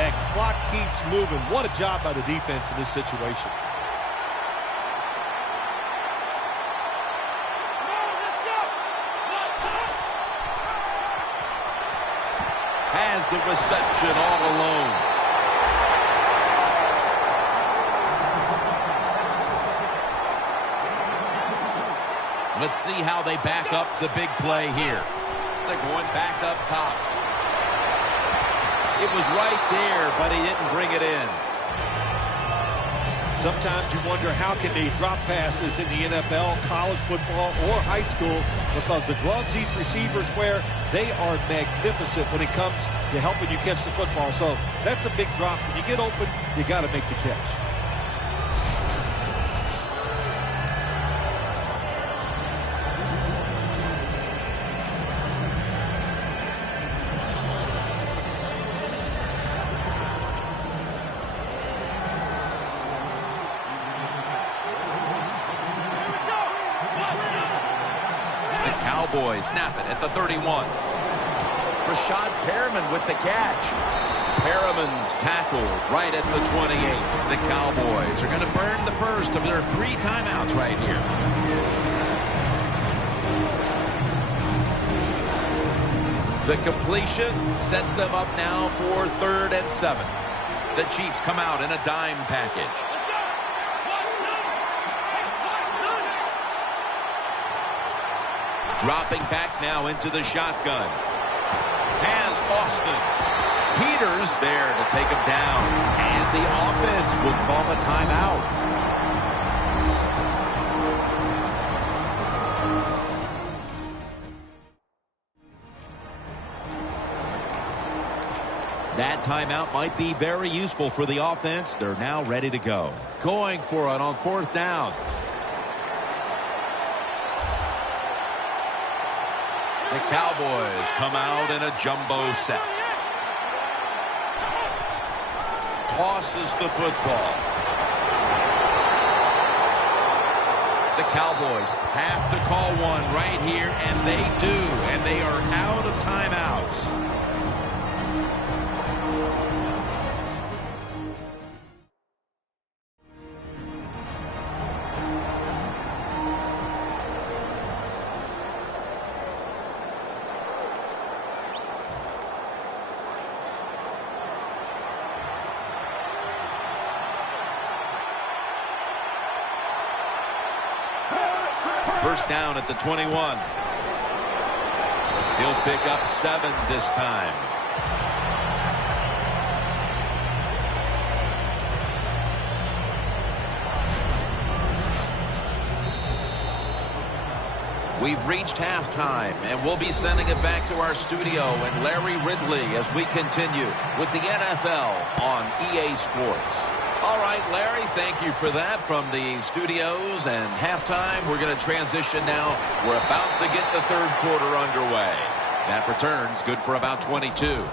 That clock keeps moving. What a job by the defense in this situation. Has the reception all alone. Let's see how they back up the big play here. They're going back up top. It was right there, but he didn't bring it in. Sometimes you wonder how can they drop passes in the NFL, college football, or high school, because the gloves these receivers wear, they are magnificent when it comes to helping you catch the football. So that's a big drop. When you get open, you got to make the catch. Cowboys snap it at the 31. Rashad Perriman with the catch. Perriman's tackle right at the 28. The Cowboys are going to burn the first of their 3 timeouts right here. The completion sets them up now for 3rd and 7. The Chiefs come out in a dime package. Dropping back now into the shotgun. Has Austin. Peters there to take him down. And the offense will call a timeout. That timeout might be very useful for the offense. They're now ready to go. Going for it on 4th down. The Cowboys come out in a jumbo set. Tosses the football. The Cowboys have to call one right here, and they do, and they are out of timeouts. First down at the 21. He'll pick up 7 this time. We've reached halftime, and we'll be sending it back to our studio and Larry Ridley as we continue with the NFL on EA Sports. All right, Larry, thank you for that from the studios and halftime. We're going to transition now. We're about to get the 3rd quarter underway. That return's good for about 22.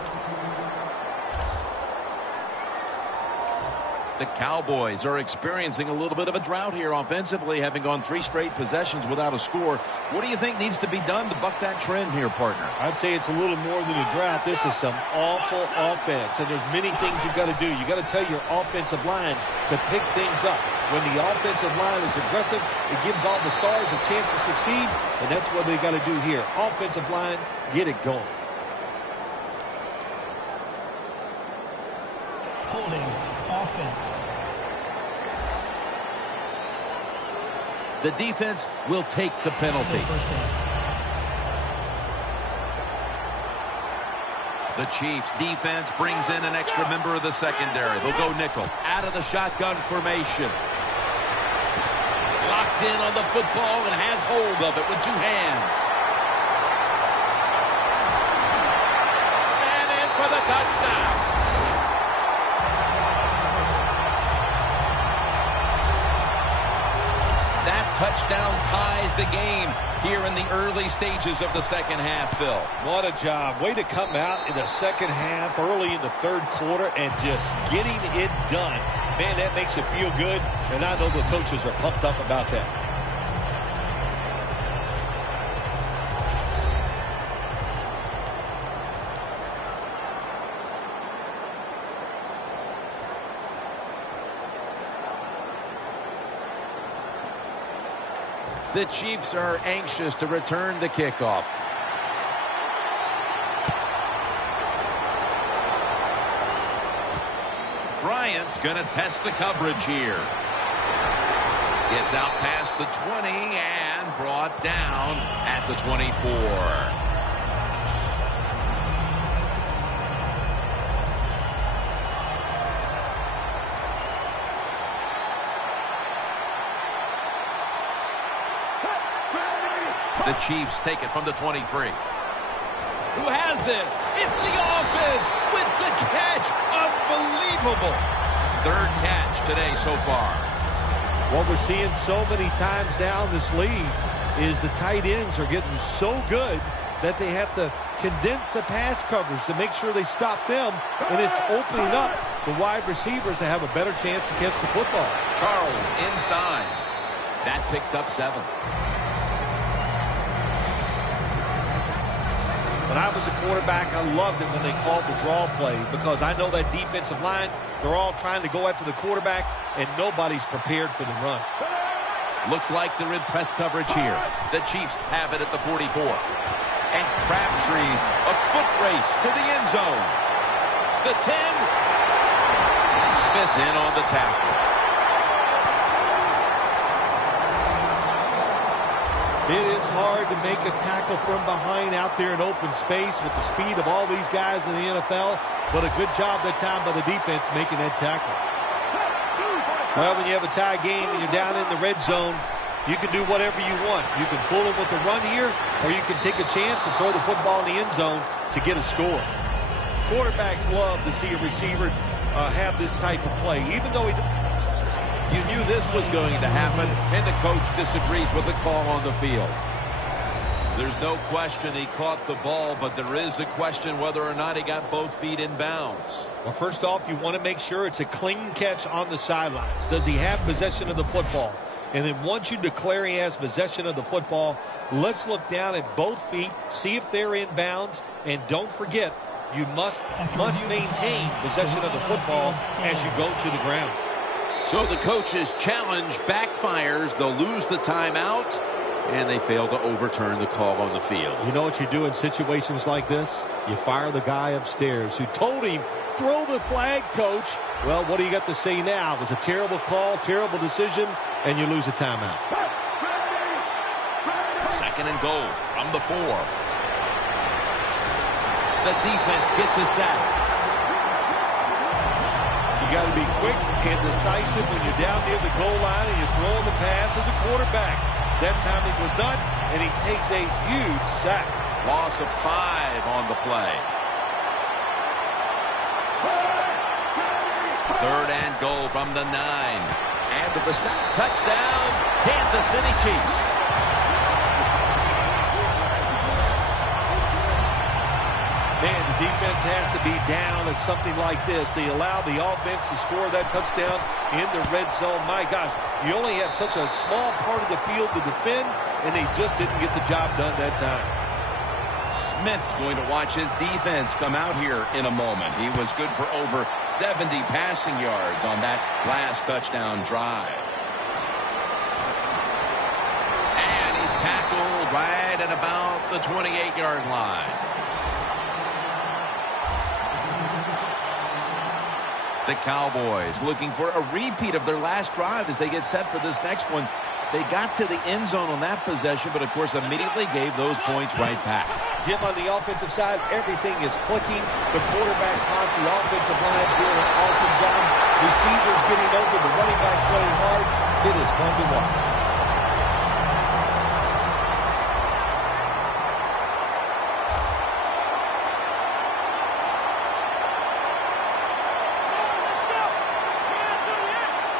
The Cowboys are experiencing a little bit of a drought here offensively, having gone 3 straight possessions without a score. What do you think needs to be done to buck that trend here, partner? I'd say it's a little more than a drought. This is some awful offense, and there's many things you've got to do. You've got to tell your offensive line to pick things up. When the offensive line is aggressive, it gives all the stars a chance to succeed, and that's what they got to do here. Offensive line, get it going. Holding offense. The defense will take the penalty. First down. The Chiefs defense brings in an extra member of the secondary. They'll go nickel out of the shotgun formation. Locked in on the football and has hold of it with 2 hands. And in for the touchdown. That touchdown ties the game here in the early stages of the second half, Phil. What a job. Way to come out in the second half, early in the 3rd quarter, and just getting it done. Man, that makes you feel good, and I know the coaches are pumped up about that. The Chiefs are anxious to return the kickoff. Bryant's going to test the coverage here. Gets out past the 20 and brought down at the 24. The Chiefs take it from the 23. Who has it? It's the offense with the catch. Unbelievable. Third catch today so far. What we're seeing so many times now in this league is the tight ends are getting so good that they have to condense the pass coverage to make sure they stop them, and it's opening up the wide receivers to have a better chance to catch the football. Charles inside. That picks up 7. When I was a quarterback, I loved it when they called the draw play because I know that defensive line, they're all trying to go after the quarterback, and nobody's prepared for the run. Looks like they're in press coverage here. The Chiefs have it at the 44. And Crabtree's a foot race to the end zone. The 10. Smith's in on the tackle. It is hard to make a tackle from behind out there in open space with the speed of all these guys in the NFL, but a good job that time by the defense making that tackle. Well, when you have a tie game and you're down in the red zone, you can do whatever you want. You can fool them with a run here, or you can take a chance and throw the football in the end zone to get a score. Quarterbacks love to see a receiver have this type of play, even though you knew this was going to happen, and the coach disagrees with the call on the field. There's no question he caught the ball, but there is a question whether or not he got both feet in bounds. Well, first off, you want to make sure it's a clean catch on the sidelines. Does he have possession of the football? And then once you declare he has possession of the football, let's look down at both feet, see if they're in bounds, and don't forget, you must maintain possession of the football as you go to the ground. So the coach's challenge backfires. They'll lose the timeout, and they fail to overturn the call on the field. You know what you do in situations like this? You fire the guy upstairs who told him, throw the flag, coach. Well, what do you got to say now? It was a terrible call, terrible decision, and you lose a timeout. 2nd and goal from the 4. The defense gets a sack. You got to be quick and decisive when you're down near the goal line and you're throwing the pass as a quarterback. That time it was not, and he takes a huge sack. Loss of 5 on the play. 3rd and goal from the 9. And to the sack. Touchdown, Kansas City Chiefs. Man, the defense has to be down at something like this. They allow the offense to score that touchdown in the red zone. My gosh, you only have such a small part of the field to defend, and they just didn't get the job done that time. Smith's going to watch his defense come out here in a moment. He was good for over 70 passing yards on that last touchdown drive. And he's tackled right at about the 28-yard line. The Cowboys looking for a repeat of their last drive as they get set for this next one. They got to the end zone on that possession, but of course immediately gave those points right back. Jim, on the offensive side, everything is clicking. The quarterback's hot. The offensive line's doing an awesome job. Receivers getting open. The running backs running hard. It is fun to watch.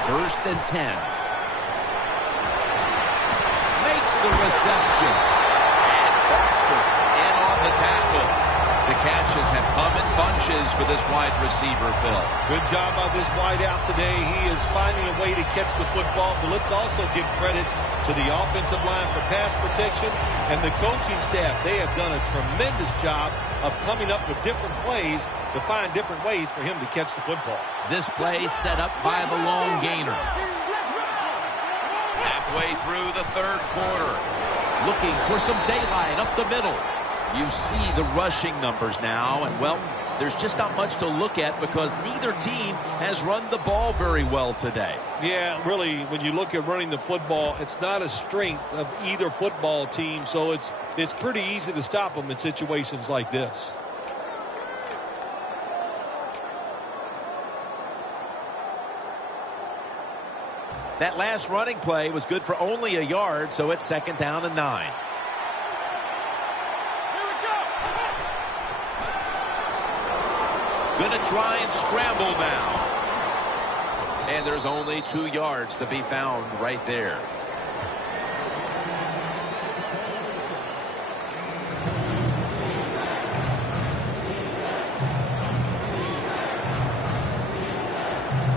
First and 10. Makes the reception. And Foster in on the tackle. The catches have come in bunches for this wide receiver, Phil. Good job by this wide out today. He is finding a way to catch the football, but let's also give credit to the offensive line for pass protection and the coaching staff. They have done a tremendous job of coming up with different plays to find different ways for him to catch the football. This play set up by the long gainer. halfway through the third quarter. Looking for some daylight up the middle. You see the rushing numbers now, and, well, there's just not much to look at because neither team has run the ball very well today. Yeah, really, when you look at running the football, it's not a strength of either football team, so it's pretty easy to stop them in situations like this. That last running play was good for only a yard, so it's 2nd down and 9. Gonna try and scramble now. And there's only 2 yards to be found right there.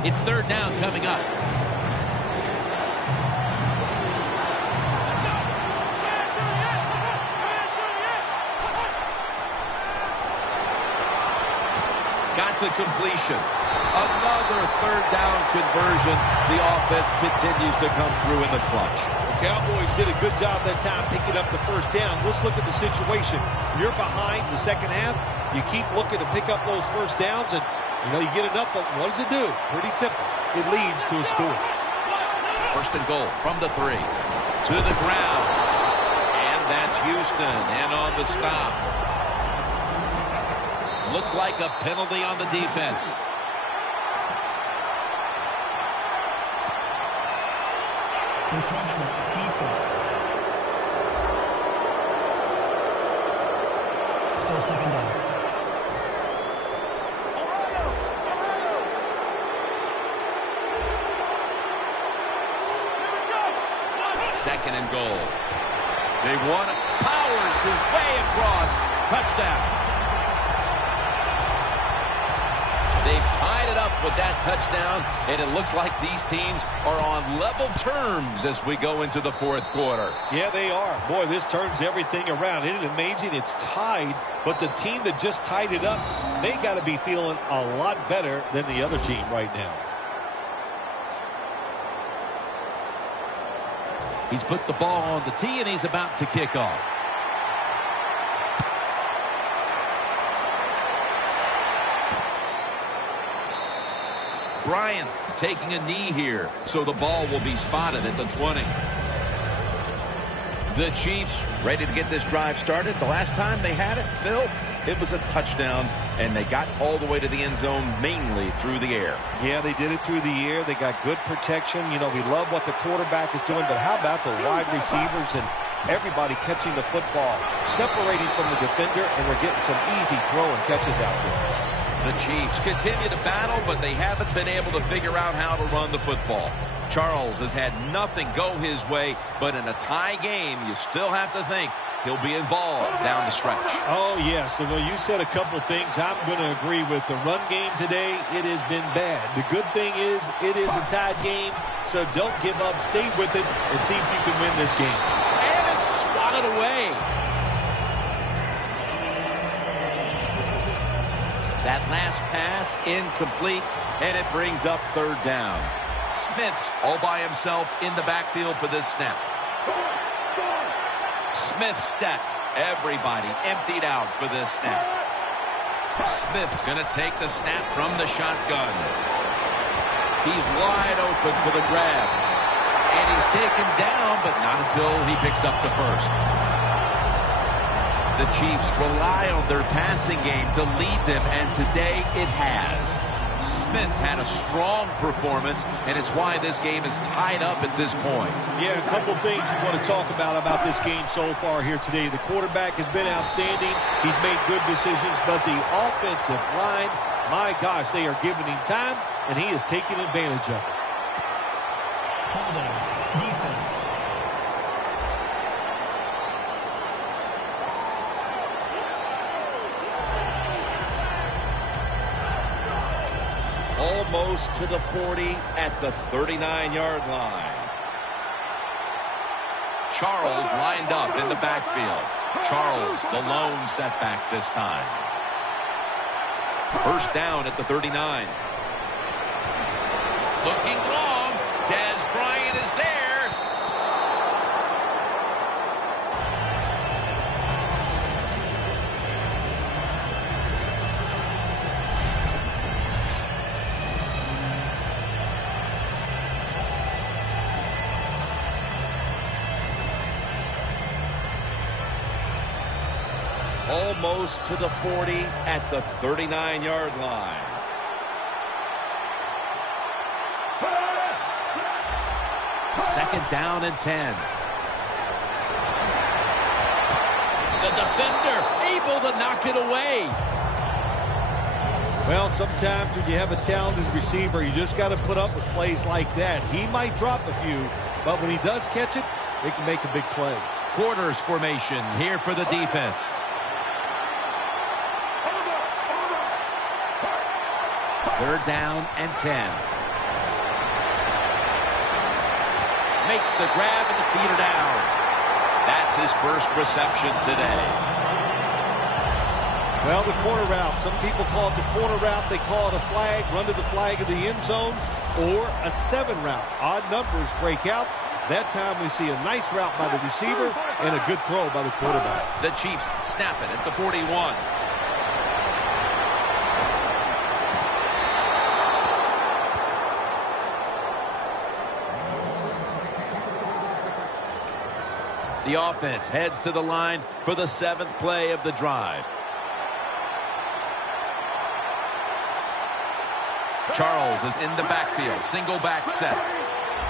It's 3rd down coming up. Got the completion. Another 3rd down conversion. The offense continues to come through in the clutch. The Cowboys did a good job that time picking up the 1st down. Let's look at the situation. You're behind the 2nd half. You keep looking to pick up those 1st downs, and you get enough of them. What does it do? Pretty simple. It leads to a score. 1st and goal from the 3. To the ground. And that's Houston. And on the stop. Looks like a penalty on the defense. Encroachment, defense. Still 2nd down. Second and goal. They want it. Powers his way across. Touchdown. They've tied it up with that touchdown, and it looks like these teams are on level terms as we go into the 4th quarter. Yeah, they are. Boy, this turns everything around. Isn't it amazing? It's tied, but the team that just tied it up, they got to be feeling a lot better than the other team right now. He's put the ball on the tee, and he's about to kick off. Bryant's taking a knee here, so the ball will be spotted at the 20. The Chiefs ready to get this drive started. The last time they had it, Phil, it was a touchdown, and they got all the way to the end zone mainly through the air. Yeah, they did it through the air. They got good protection. We love what the quarterback is doing, but how about the wide receivers and everybody catching the football, separating from the defender, and we're getting some easy throw and catches out there. The Chiefs continue to battle, but they haven't been able to figure out how to run the football. Charles has had nothing go his way, but in a tie game, you still have to think he'll be involved down the stretch. Oh, yes. And you said a couple things. I'm going to agree with the run game today. It has been bad. The good thing is it is a tied game, so don't give up. Stay with it and see if you can win this game. And it's swatted away. That last pass incomplete, and it brings up 3rd down. Smith's all by himself in the backfield for this snap. Smith set. Everybody emptied out for this snap. Smith's going to take the snap from the shotgun. He's wide open for the grab. And he's taken down, but not until he picks up the 1st. The Chiefs rely on their passing game to lead them, and today it has. Smith's had a strong performance, and it's why this game is tied up at this point. Yeah, a couple things you want to talk about this game so far here today. The quarterback has been outstanding. He's made good decisions, but the offensive line, my gosh, they are giving him time, and he is taking advantage of it. Holding, defense. Almost to the 40 at the 39-yard line. Charles lined up in the backfield. Charles, the lone setback this time. 1st down at the 39. Looking long. Des Bryant is there. almost to the 40 at the 39-yard line. Second down and 10. The defender able to knock it away. Well, sometimes when you have a talented receiver, you just got to put up with plays like that. He might drop a few, but when he does catch it, it can make a big play. Quarters formation here for the defense. Third down and 10. Makes the grab and the feeder down. That's his first reception today. Well, the corner route. Some people call it the corner route. They call it a flag, run to the flag of the end zone, or a 7 route. Odd numbers break out. That time we see a nice route by the receiver and a good throw by the quarterback. The Chiefs snap it at the 41. The offense heads to the line for the 7th play of the drive. Charles is in the backfield. Single back set.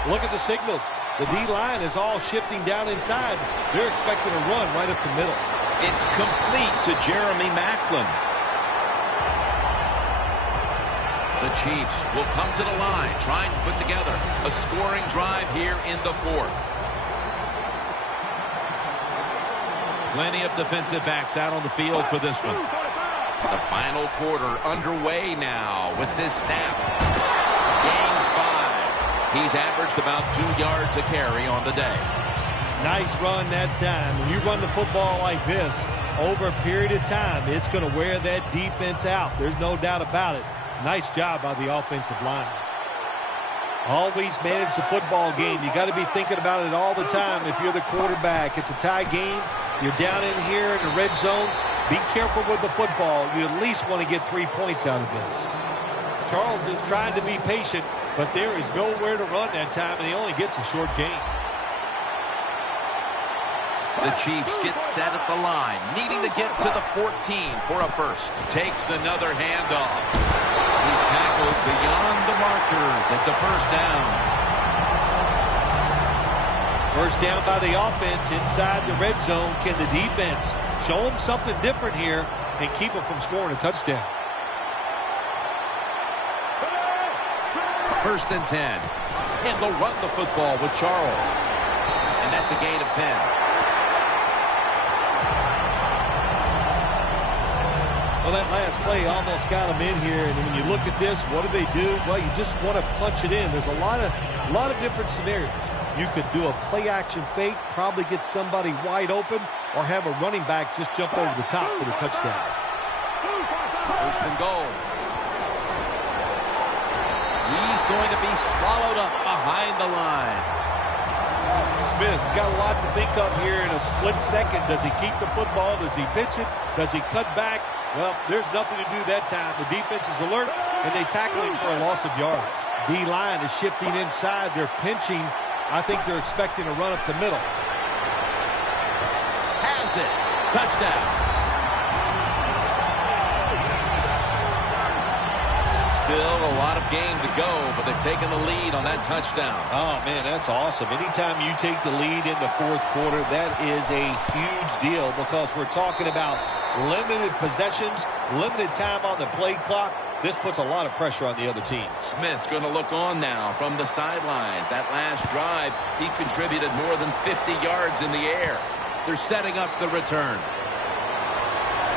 Look at the signals. The D-line is all shifting down inside. They're expecting a run right up the middle. It's complete to Jeremy Maclin. The Chiefs will come to the line, trying to put together a scoring drive here in the 4th. Plenty of defensive backs out on the field for this one. The final quarter underway now with this snap. Gains 5. He's averaged about 2 yards a carry on the day. Nice run that time. When you run the football like this, over a period of time, it's going to wear that defense out. There's no doubt about it. Nice job by the offensive line. Always manage the football game. You got to be thinking about it all the time if you're the quarterback. It's a tie game. You're down in here in the red zone. Be careful with the football. You at least want to get 3 points out of this. Charles is trying to be patient, but there is nowhere to run that time, and he only gets a short gain. The Chiefs get set at the line, needing to get to the 14 for a first. Takes another handoff. He's tackled beyond the markers. It's a first down. First down by the offense inside the red zone. Can the defense show them something different here and keep them from scoring a touchdown? First and 10. And they'll run the football with Charles. And that's a gain of 10. Well, that last play almost got them in here. And when you look at this, what do? Well, you just want to punch it in. There's a lot of different scenarios. You could do a play-action fake, probably get somebody wide open, or have a running back just jump over the top for the touchdown. First and goal. He's going to be swallowed up behind the line. Smith's got a lot to think of here in a split second. Does he keep the football? Does he pitch it? Does he cut back? Well, there's nothing to do that time. The defense is alert, and they tackle him for a loss of yards. D-line is shifting inside. They're pinching. I think they're expecting a run up the middle. Has it. Touchdown. Still a lot of game to go, but they've taken the lead on that touchdown. Oh, man, that's awesome. Anytime you take the lead in the 4th quarter, that is a huge deal because we're talking about limited possessions, limited time on the play clock. This puts a lot of pressure on the other team. Smith's going to look on now from the sidelines. That last drive, he contributed more than 50 yards in the air. They're setting up the return.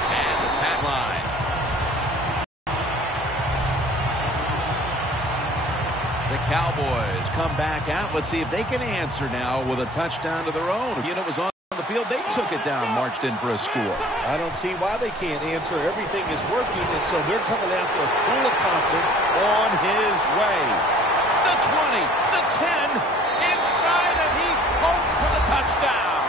And the tag line. The Cowboys come back out. Let's see if they can answer now with a touchdown of their own. If it was on the field, they took it down, marched in for a score. I don't see why they can't answer. Everything is working, and so they're coming out there full of confidence on his way. The 20, the 10, in stride, and he's home for the touchdown.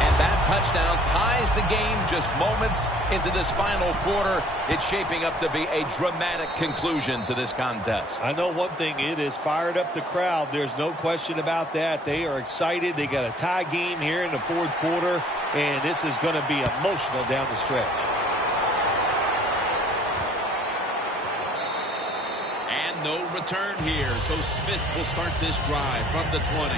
And that touchdown ties the game just moments into this final quarter. It's shaping up to be a dramatic conclusion to this contest. I know one thing, it has fired up the crowd. There's no question about that. They are excited. They got a tie game here in the fourth quarter, and this is going to be emotional down the stretch. And no return here, so Smith will start this drive from the 20.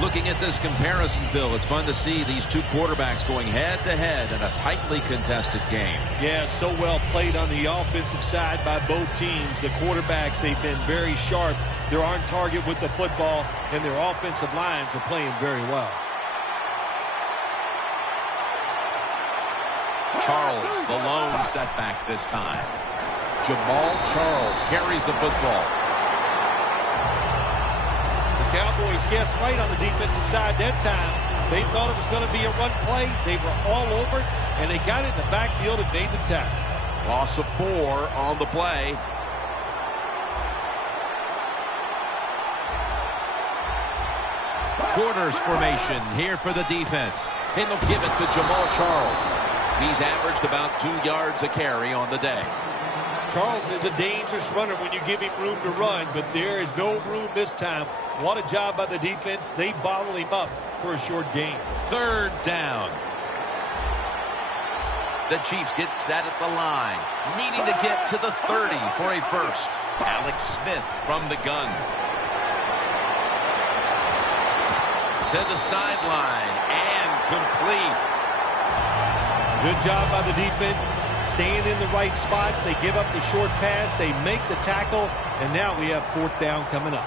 Looking at this comparison, Phil, it's fun to see these two quarterbacks going head-to-head in a tightly contested game. Yeah, so well played on the offensive side by both teams. The quarterbacks, they've been very sharp. They're on target with the football, and their offensive lines are playing very well. Charles, the lone setback this time. Jamal Charles carries the football. Cowboys guessed right on the defensive side that time. They thought it was going to be a run play. They were all over it, and they got it in the backfield and made the tackle. Loss of 4 on the play. Quarters formation here for the defense. And they'll give it to Jamal Charles. He's averaged about 2 yards a carry on the day. Charles is a dangerous runner when you give him room to run, but there is no room this time. What a job by the defense. They bottle him up for a short gain. Third down. The Chiefs get set at the line, needing to get to the 30 for a first. Alex Smith from the gun. To the sideline and complete. Good job by the defense. Staying in the right spots. They give up the short pass. They make the tackle. And now we have fourth down coming up.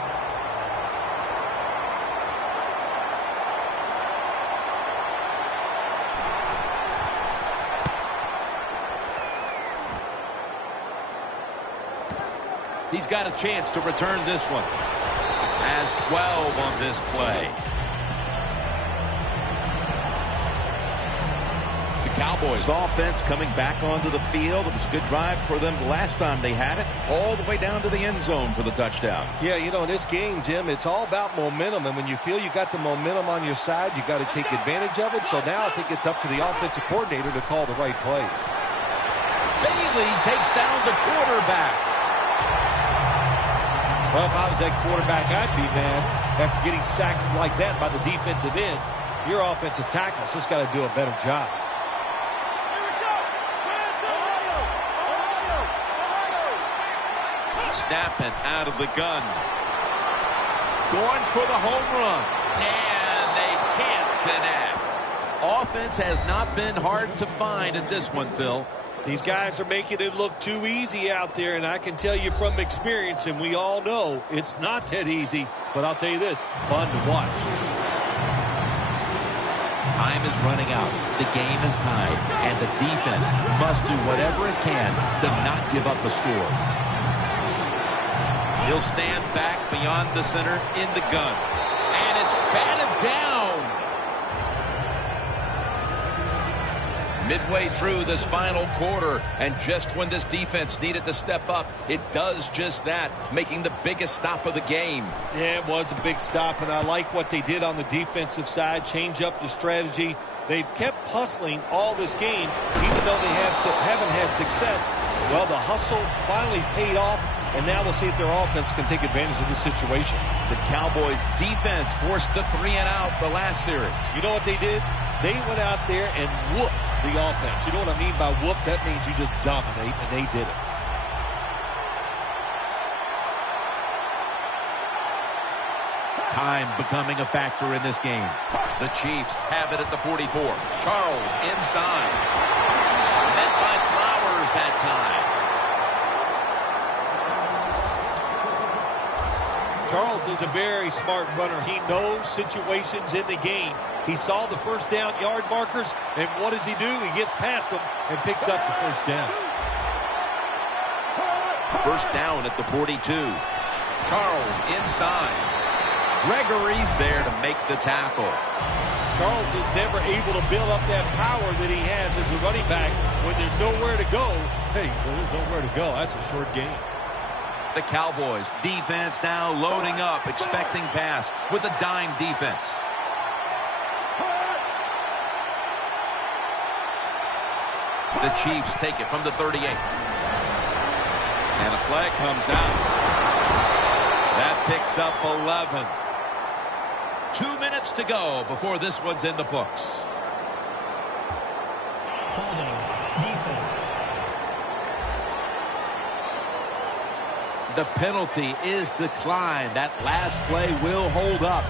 He's got a chance to return this one. Has 12 on this play. Cowboys offense coming back onto the field. It was a good drive for them the last time they had it, all the way down to the end zone for the touchdown. Yeah, you know, in this game, Jim, it's all about momentum, and when you feel you got the momentum on your side, you got to take advantage of it. So now I think it's up to the offensive coordinator to call the right plays. Bailey takes down the quarterback. Well, if I was that quarterback, I'd be mad after getting sacked like that by the defensive end. Your offensive tackle's just got to do a better job. Snapping out of the gun. Going for the home run. And they can't connect. Offense has not been hard to find in this one, Phil. These guys are making it look too easy out there, and I can tell you from experience, and we all know it's not that easy, but I'll tell you this, fun to watch. Time is running out. The game is tied, and the defense must do whatever it can to not give up a score. He'll stand back beyond the center in the gun. And it's batted down. Midway through this final quarter, and just when this defense needed to step up, it does just that, making the biggest stop of the game. Yeah, it was a big stop, and I like what they did on the defensive side, change up the strategy. They've kept hustling all this game, even though they haven't had success. Well, the hustle finally paid off, and now we'll see if their offense can take advantage of this situation. The Cowboys' defense forced the 3-and-out the last series. You know what they did? They went out there and whooped the offense. You know what I mean by whoop? That means you just dominate, and they did it. Time becoming a factor in this game. The Chiefs have it at the 44. Charles inside. Met by Flowers that time. Charles is a very smart runner. He knows situations in the game. He saw the first down yard markers, and what does he do? He gets past them and picks up the first down. First down at the 42. Charles inside. Gregory's there to make the tackle. Charles is never able to build up that power that he has as a running back. When there's nowhere to go, hey, there's nowhere to go. That's a short game. The Cowboys defense now loading up, expecting pass with a dime defense. The Chiefs take it from the 38. And a flag comes out. That picks up 11. 2 minutes to go before this one's in the books. Holding. Defense. The penalty is declined. That last play will hold up.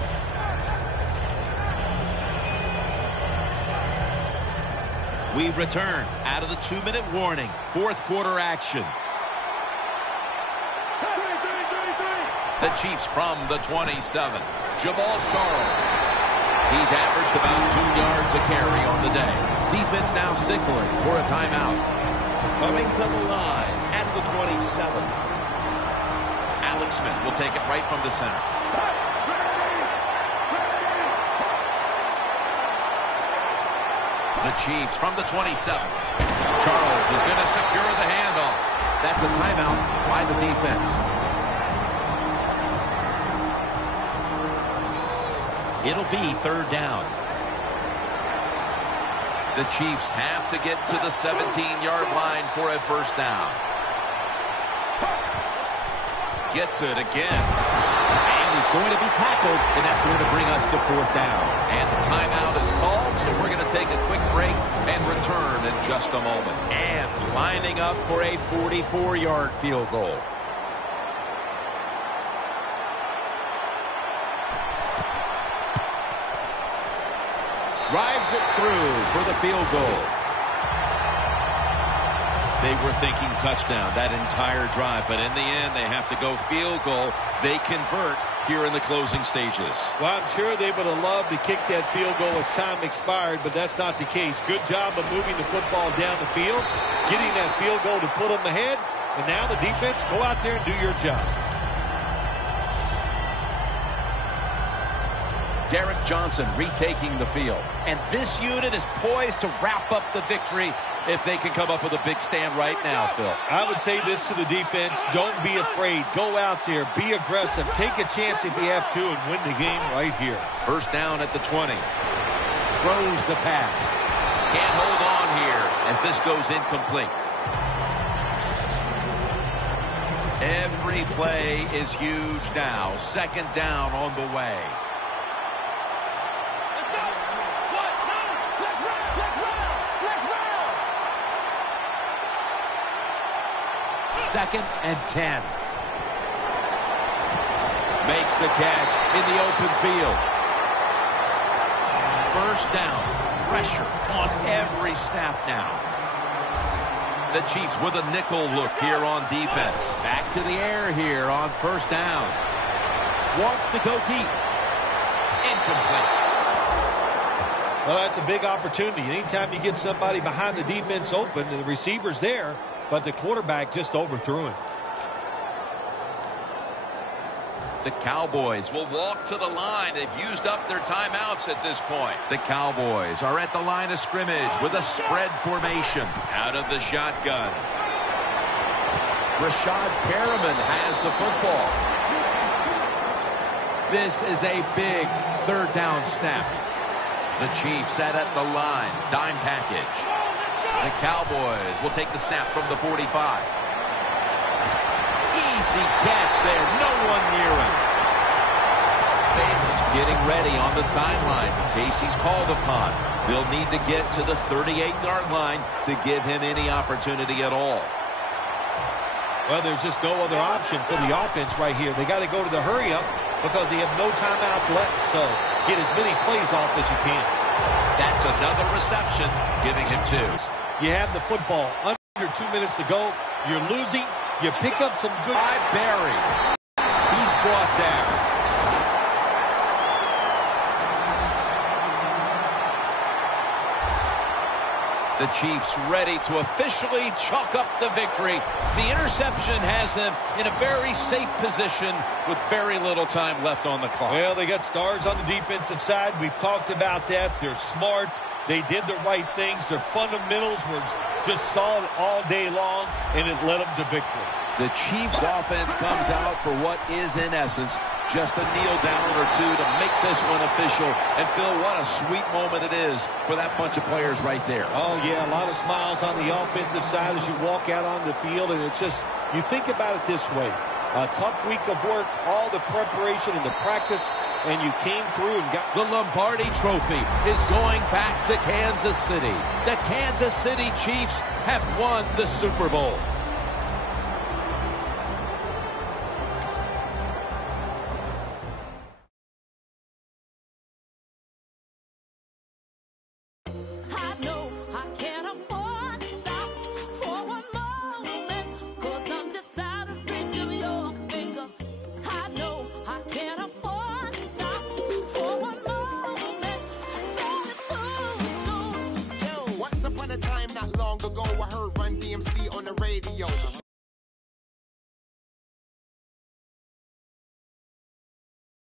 We return out of the 2-minute warning. Fourth quarter action. The Chiefs from the 27. Jamal Charles. He's averaged about 2 yards a carry on the day. Defense now signaling for a timeout. Coming to the line at the 27. Alex Smith will take it right from the center. The Chiefs from the 27. Charles is going to secure the handoff. That's a timeout by the defense. It'll be third down. The Chiefs have to get to the 17-yard line for a first down. Gets it again. And he's going to be tackled, and that's going to bring us to fourth down. And the timeout is called, so we're going to take a quick break and return in just a moment. And lining up for a 44-yard field goal. Drives it through for the field goal. They were thinking touchdown that entire drive, but in the end, they have to go field goal. They convert here in the closing stages. Well, I'm sure they would have loved to kick that field goal as time expired, but that's not the case. Good job of moving the football down the field, getting that field goal to put them ahead, and now the defense, go out there and do your job. Derek Johnson retaking the field. And this unit is poised to wrap up the victory if they can come up with a big stand right now, Phil. I would say this to the defense. Don't be afraid. Go out there. Be aggressive. Take a chance if you have to and win the game right here. First down at the 20. Throws the pass. Can't hold on here as this goes incomplete. Every play is huge now. Second down on the way. Second and 10. Makes the catch in the open field. First down. Pressure on every snap now. The Chiefs with a nickel look here on defense. Back to the air here on first down. Wants to go deep. Incomplete. Well, that's a big opportunity. Anytime you get somebody behind the defense open, the receiver's there, but the quarterback just overthrew him. The Cowboys will walk to the line. They've used up their timeouts at this point. The Cowboys are at the line of scrimmage with a spread formation. Out of the shotgun. Rashad Perriman has the football. This is a big third down snap. The Chiefs set at the line. Dime package. The Cowboys will take the snap from the 45. Easy catch there. No one near him. Bailey's getting ready on the sidelines in case he's called upon. They'll need to get to the 38-yard line to give him any opportunity at all. Well, there's just no other option for the offense right here. They got to go to the hurry-up because they have no timeouts left. So get as many plays off as you can. That's another reception, giving him 2. You have the football. Under 2 minutes to go. You're losing. You pick up some good. By Barry. He's brought down. The Chiefs ready to officially chalk up the victory. The interception has them in a very safe position with very little time left on the clock. Well, they got stars on the defensive side. We've talked about that. They're smart. They did the right things. Their fundamentals were just solid all day long, and it led them to victory. The Chiefs offense comes out for what is, in essence, just a kneel down or two to make this one official. And Phil, what a sweet moment it is for that bunch of players right there. Oh, yeah, a lot of smiles on the offensive side as you walk out on the field. And it's just, you think about it this way. A tough week of work, all the preparation and the practice, and you came through and got... The Lombardi Trophy is going back to Kansas City. The Kansas City Chiefs have won the Super Bowl. Upon a time not long ago, I heard Run DMC on the radio.